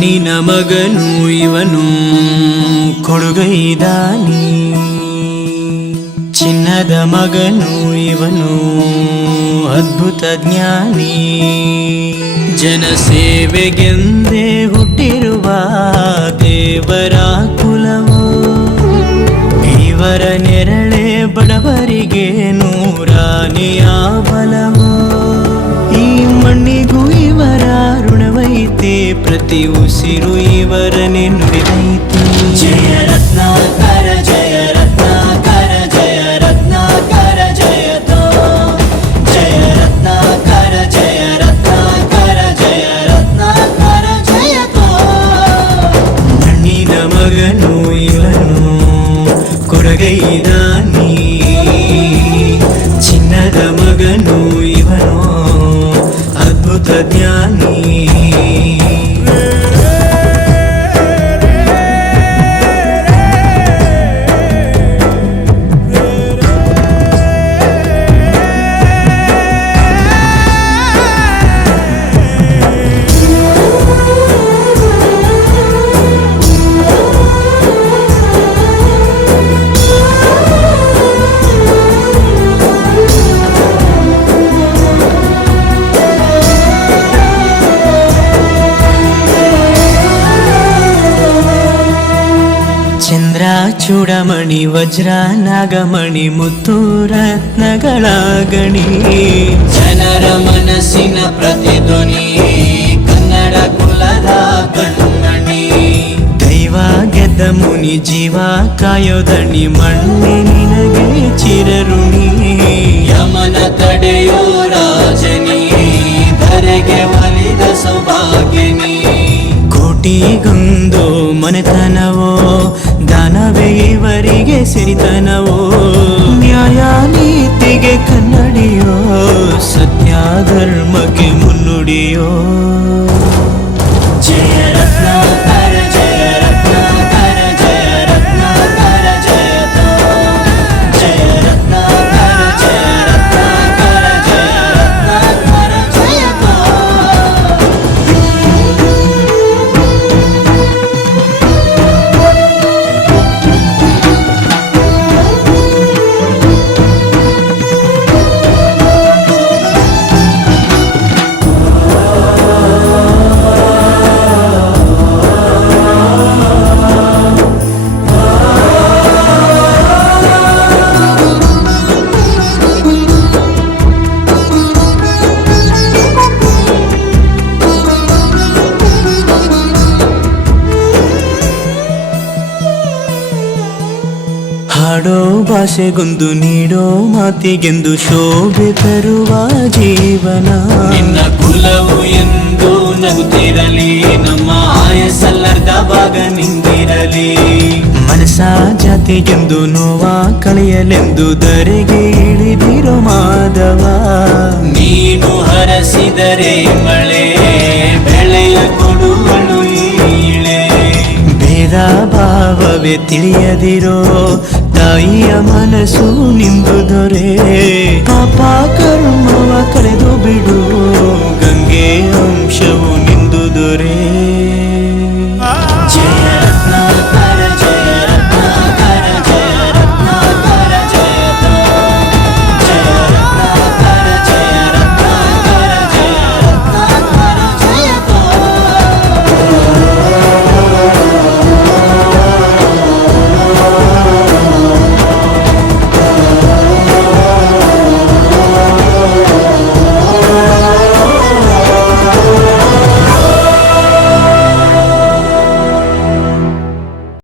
ಮಣ್ಣಿನ ಮಗನು ಇವನು ಕೊಡುಗೈದಾನಿ, ಚಿನ್ನದ ಮಗನು ಇವನು ಅದ್ಭುತ ಜ್ಞಾನಿ. ಜನಸೇವೆಗೆಂದೇ ಹುಟ್ಟಿರುವ ದೇವರ ಕುಲವು, ಇವರ ನೆರಳೆ ಬಡವರಿಗೆ ನೂರಾನೆಯ ಬಲವು. ಈ ಮಣ್ಣಿಗೂ ಇವರ ಋಣವೈತೆ, ಪ್ರತಿ ಉಸಿರು ಇವರನೆ ನುಡಿದೈತೆ. ಜಯ ರತ್ನಾಕರ ಜಯ ರತ್ನಾಕರ ಜಯ ರತ್ನಾಕರ ಜಯತೋ, ಜಯ ರತ್ನಾಕರ ಜಯ ರತ್ನಾಕರ ಜಯ ರತ್ನಾಕರ ಜಯತೋ. ಮಣ್ಣಿನ ಮಗನು ಇವನು ಕೊಡುಗೈದಾನಿ, ಚಿನ್ನದ ಮಗನು ಇವನು ಅದ್ಭುತ ಜ್ಞಾನಿ. ಚಂದ್ರ ಚೂಡಮಣಿ ವಜ್ರ ನಾಗಮಣಿ ಮುತ್ತು ರತ್ನಗಳ ಗಣಿ, ಜನರ ಮನಸ್ಸಿನ ಪ್ರತಿಧ್ವನಿ ಕನ್ನಡ ಕುಲದ ಕಣ್ಮಣಿ. ದೈವ ಗೆದ್ದ ಮುನಿ ಜೀವ ಕಾಯೋದಣಿ, ಮಣ್ಣೆ ನಿನಗೆ ಚಿರಋಣಿ. ಯಮನ ತಡೆಯೋ ರಾಜನಿ, ಧರೆಗೆ ಒಲಿದ ಸೌಭಾಗ್ಯನಿ. ಕೋಟಿಗೊಂದು ಮನೆತನವೋ, ದಾನವೇ ಇವರಿಗೆ ಸಿರಿತನವೋ. ನ್ಯಾಯ ನೀತಿಗೆ ಕನ್ನಡಿಯೋ, ಸತ್ಯ ಧರ್ಮಕ್ಕೆ ಮುನ್ನುಡಿಯೋ. ಜಯ ರತ್ನಾಕರ ಜಯ ರತ್ನಾಕರ ಜಯ ರತ್ನಾಕರ ಜಯತೋ, ಜಯ ರತ್ನಾಕರ ಜಯ ರತ್ನಾಕರ ಜಯ ರತ್ನಾಕರ ಜಯತೋ. ಹಾಡೋ ಭಾಷೆಗೊಂದು ನೀಡೋ ಮಾತಿಗೆಂದು ಶೋಭೆ ತರುವ ಜೀವನ. ನಿನ್ನ ಕುಲವು ಎಂದು ನಗುತ್ತಿರಲಿ, ನಮ್ಮ ಆಯಸ್ಸಲ್ಲರ್ಧ ಭಾಗ ನಿಂದಿರಲಿ. ಮನಸ ಜಾತಿಗೆಂದು ನೋವ ಕಳೆಯಲೆಂದು ಧರೆಗೆ ಇಳಿದಿರೋ ಮಾಧವ. ನೀನು ಹರಸಿದರೆ ಮಳೆ ಬೆಳೆಯ ಕೊಡುವಳು ಈಳೆ. ಭೇದ ಭಾವವೇ ತಿಳಿಯದಿರೋ ತಾಯಿಯ ಮನಸ್ಸು ನಿಂದು ದೊರೆ. ಪಾಪ ಕರ್ಮವ ಕಳೆದು ಬಿಡು, ಗಂಗೆ ಅಂಶವು